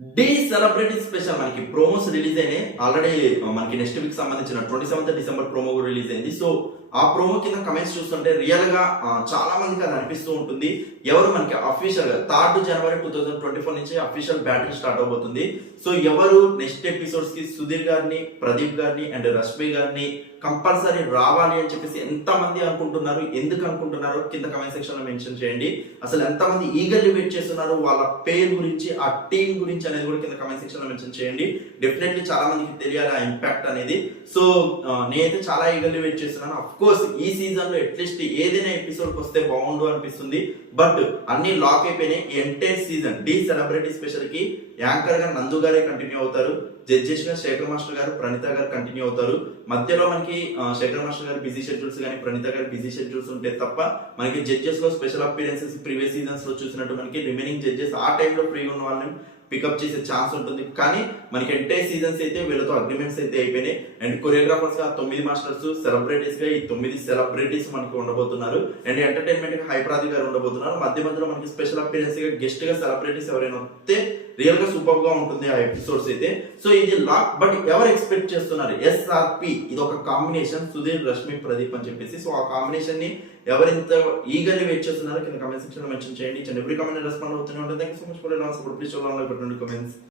Day celebrity special మనకి promos release అయినాయి. Already మనకి నెక్స్ట్ వీక్ సంబంధించిన ట్వంటీ సెవెంత్ డిసెంబర్ ప్రోమో కూడా రిలీజ్ అయింది. సో ఆ ప్రోమో కింద కమెంట్స్ చూస్తుంటే రియల్గా చాలా మందికి అది అనిపిస్తూ ఉంటుంది. ఎవరు మనకి అఫీషియల్గా థర్డ్ జనవరి టూ థౌసండ్ ట్వంటీ ఫోర్ నుంచి అఫీషియల్ బ్యాటింగ్ స్టార్ట్ అవబోతుంది. సో ఎవరు నెక్స్ట్ ఎపిసోడ్స్కి సుధీర్ గారిని ప్రదీప్ గారిని అండ్ రష్మి గారిని కంపల్సరీ రావాలి అని చెప్పేసి ఎంత మంది అనుకుంటున్నారు ఎందుకు అనుకుంటున్నారు కింద కమెంట్ సెక్షన్లో మెన్షన్ చేయండి. అసలు ఎంత మంది ఈగర్లీ వెయిట్ చేస్తున్నారు వాళ్ళ పేరు గురించి ఆ టీం గురించి అనేది కూడా కింద కమెంట్ సెక్షన్లో మెన్షన్ చేయండి. డెఫినెట్లీ చాలా మందికి తెలియాలి ఆ ఇంపాక్ట్ అనేది. సో నేనైతే చాలా ఈగర్లీ వెయిట్ చేస్తున్నాను. అఫ్ కోర్స్ ఈ సీజన్లో అట్లీస్ట్ ఏదైనా ఎపిసోడ్ వస్తే బాగుండు అనిపిస్తుంది. బట్ అన్ని లాక్ అయిపోయినాయి ఎంటైర్ సీజన్ డి సెలబ్రిటీ స్పెషల్కి యాంకర్గా నందు గారే కంటిన్యూ అవుతారు. జడ్జెస్గా శేఖర్ మాస్టర్ గారు ప్రణీత గారు కంటిన్యూ అవుతారు. మధ్యలో మనకి శేఖర్ మాస్టర్ గారు బిజీ షెడ్యూల్స్ కానీ ప్రణీత గారు బిజీ షెడ్యూల్స్ ఉంటే తప్ప మనకి జడ్జెస్లో స్పెషల్ అపీరెన్సెస్ ప్రీవియస్ సీజన్స్లో చూసినట్టు మనకి రిమైనింగ్ జడ్జెస్ ఆ టైంలో ఫ్రీగా ఉన్న వాళ్ళని పికప్ చేసే ఛాన్స్ ఉంటుంది. కానీ మనకి ఎంటైర్ సీజన్స్ అయితే వీళ్ళతో అగ్రిమెంట్స్ అయితే అయిపోయినాయి. అండ్ కొరియోగ్రాఫర్స్గా తొమ్మిది మాస్టర్స్ సెలబ్రిటీస్గా ఈ తొమ్మిది సెలబ్రిటీస్ మనకి ఉండబోతున్నారు. అండ్ ఎంటర్టైన్మెంట్గా హైప్రాది గారు ఉండబోతున్నారు. మధ్య మధ్యలో మనకి స్పెషల్ అపీరెన్స్గా గెస్ట్గా సెలబ్రిటీస్ ఎవరైనా వస్తే రియల్గా సూపర్గా ఉంటుంది ఆ ఎపిసోడ్స్ అయితే. సో ఇది లాక్ బట్ ఎవరు ఎక్స్పెక్ట్ చేస్తున్నారు? ఎస్ఆర్పి ఇది ఒక కాంబినేషన్ సుధీర్ రష్మి ప్రదీప్ అని చెప్పేసి. సో ఆ కాంబినేషన్ని ఎవరింత ఈగర్లీ వెయిట్ చేస్తున్నారో కింద కమెంట్ సెక్షన్లో మెన్షన్ చేయండి. ఎవ్రీ కమెంట్ రెస్పాండ్ అవుతూనే ఉంటుంది. Thank so much for support please చూడాలని పెట్టండి కమెంట్స్